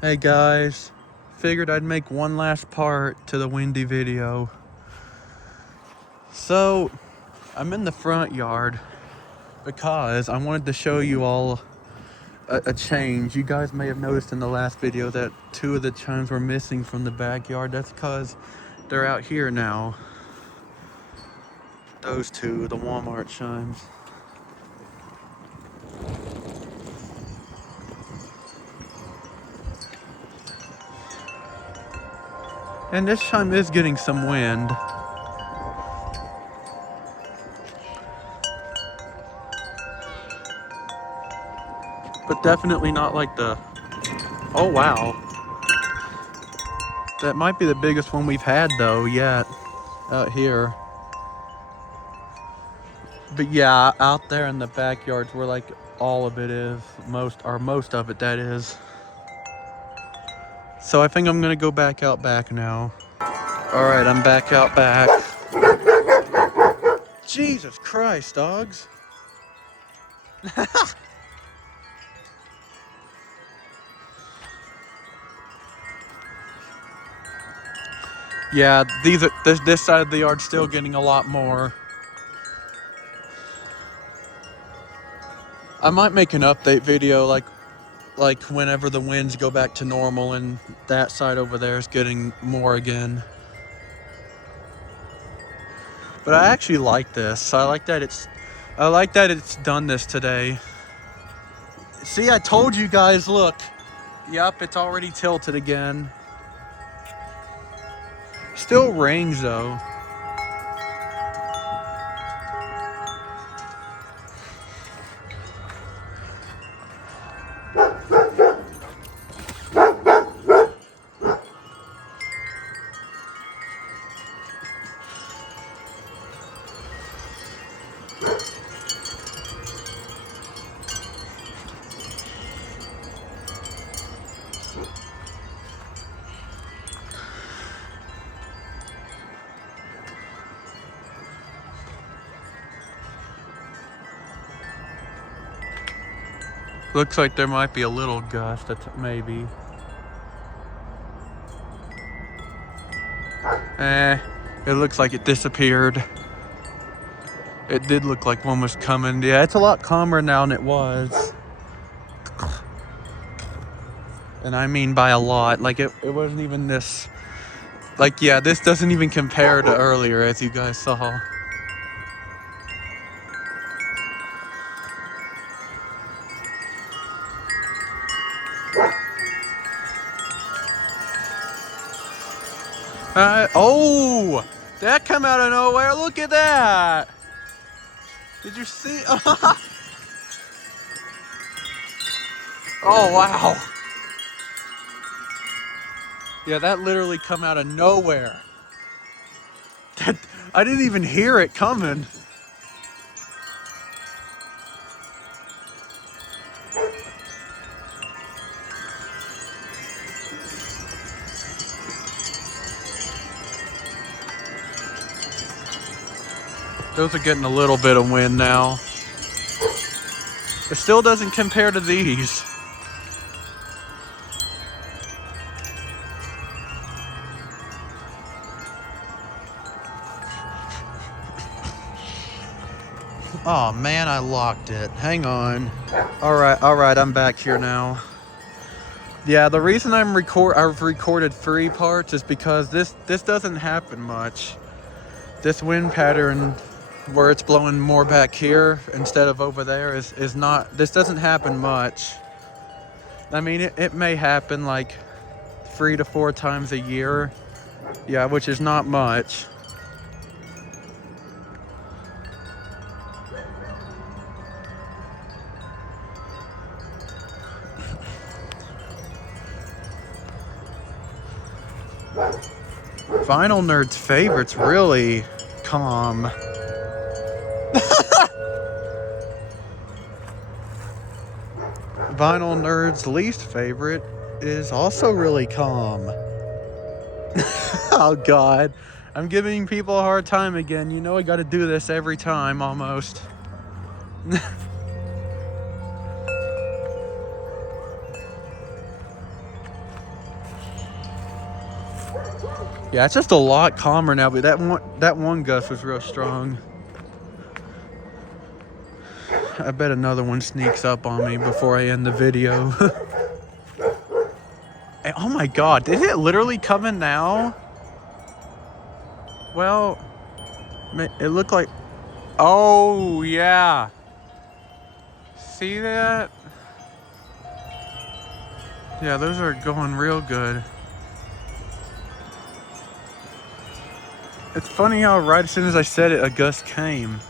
Hey guys, figured I'd make one last part to the windy video. So, I'm in the front yard because I wanted to show you all a change. You guys may have noticed in the last video that two of the chimes were missing from the backyard. That's because they're out here now. Those two, the Walmart chimes. And this chime is getting some wind. But definitely not like the... Oh wow. That might be the biggest one we've had though yet out here. But yeah, out there in the backyards where like all of it is, most of it that is. So I think I'm gonna go back out back now. All right, I'm back out back. Jesus Christ, dogs. Yeah, this side of the yard's still getting a lot more. I might make an update video like whenever the winds go back to normal and that side over there is getting more again. But I actually like this. I like that it's done this today. See, I told you guys, look. Yep, it's already tilted again. Still rings though. Looks like there might be a little gust, maybe. It looks like it disappeared. It did look like one was coming. Yeah, it's a lot calmer now than it was. And I mean by a lot. Like it wasn't even this. Like, yeah, this doesn't even compare to earlier, as you guys saw. Oh! That come out of nowhere. Look at that! Did you see? Oh, wow. Yeah, that literally come out of nowhere. I didn't even hear it coming. Those are getting a little bit of wind now. It still doesn't compare to these. Oh man, I locked it. Hang on. All right, I'm back here now. Yeah, the reason I've recorded 3 parts is because this doesn't happen much. This wind pattern where it's blowing more back here instead of over there is not, this doesn't happen much. I mean, it may happen like 3 to 4 times a year. Yeah, which is not much. Vinyl Nerd's favorite's really calm. Vinyl Nerd's least favorite is also really calm. Oh God, I'm giving people a hard time again. You know I gotta do this every time almost. Yeah, it's just a lot calmer now, but that one gust was real strong. I bet another one sneaks up on me before I end the video. And, oh my god, is it literally coming now? Well, it looked like... Oh, yeah. See that? Yeah, those are going real good. It's funny how right as soon as I said it, a gust came.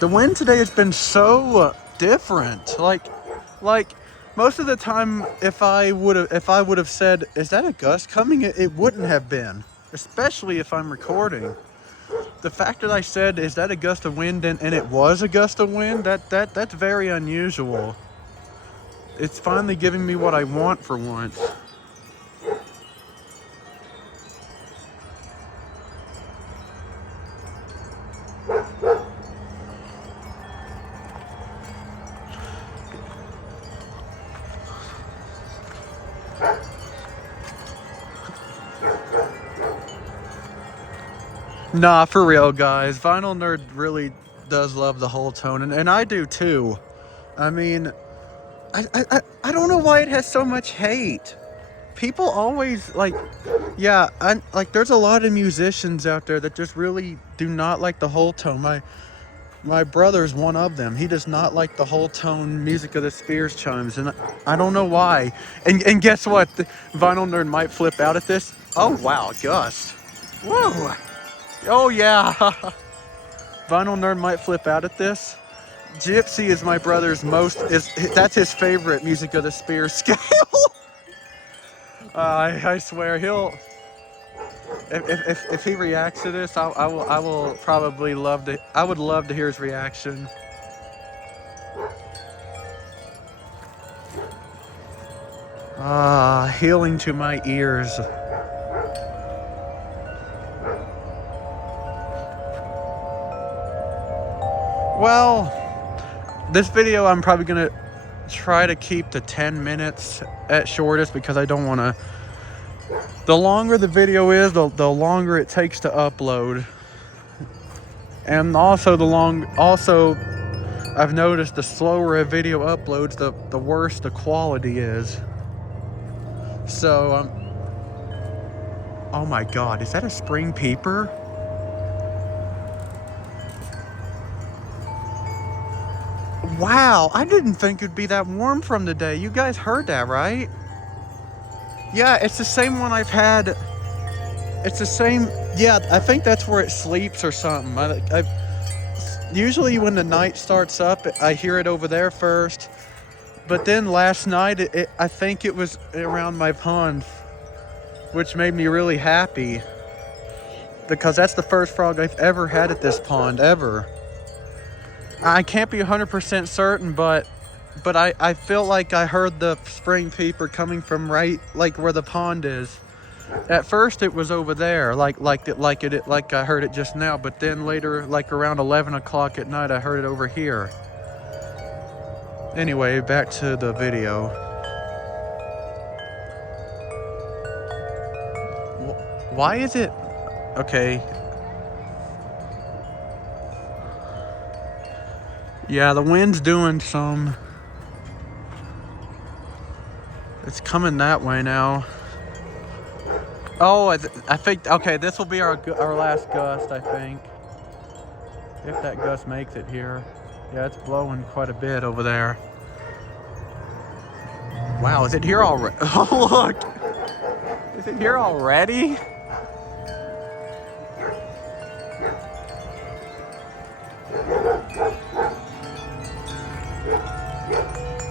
The wind today has been so different. Like most of the time, if I would have said, "Is that a gust coming?" It wouldn't have been, especially if I'm recording. The fact that I said, "Is that a gust of wind?" and it was a gust of wind, that's very unusual. It's finally giving me what I want for once. Nah, for real, guys. Vinyl Nerd really does love the whole tone, and I do too. I mean, I don't know why it has so much hate. People always yeah, there's a lot of musicians out there that just really do not like the whole tone. My brother's one of them. He does not like the whole tone music of the Spears chimes, and I don't know why. And guess what? The Vinyl Nerd might flip out at this. Oh wow, gust. Whoa. Oh yeah. Vinyl Nerd might flip out at this. Gypsy is my brother's that's his favorite music of the Spears scale. I swear he'll, if he reacts to this, I will probably I would love to hear his reaction. Healing to my ears. Well, this video I'm probably gonna try to keep to 10 minutes at shortest, because I don't want to... The longer the video is, the longer it takes to upload. And also I've noticed the slower a video uploads, the worse the quality is. So oh my god, is that a spring peeper? Wow, I didn't think it'd be that warm from today. You guys heard that, right? Yeah, it's the same one I've had. It's the same. Yeah, I think that's where it sleeps or something. Usually when the night starts up, I hear it over there first. But then last night, I think it was around my pond, which made me really happy. Because that's the first frog I've ever had at this pond, ever. I can't be 100% certain, but I feel like I heard the spring peeper coming from right, like where the pond is. At first it was over there, like I heard it just now, but then later, like around 11 o'clock at night, I heard it over here. Anyway, back to the video. Why is it... Okay. Yeah, the wind's doing some... It's coming that way now. Oh, I think... Okay, this will be our last gust, I think. If that gust makes it here. Yeah, it's blowing quite a bit over there. Wow, is it here already? Oh, look! Is it here already?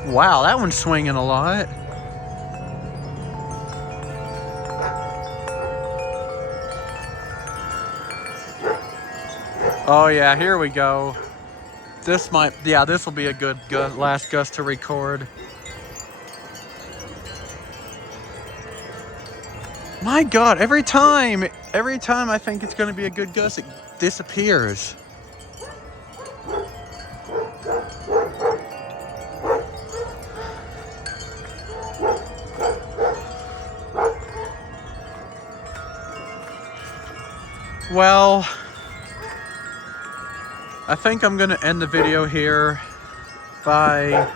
Wow, that one's swinging a lot. Oh yeah, here we go. This will be a good last gust to record. My God, every time I think it's gonna be a good gust, it disappears. Well, I think I'm gonna end the video here. Bye.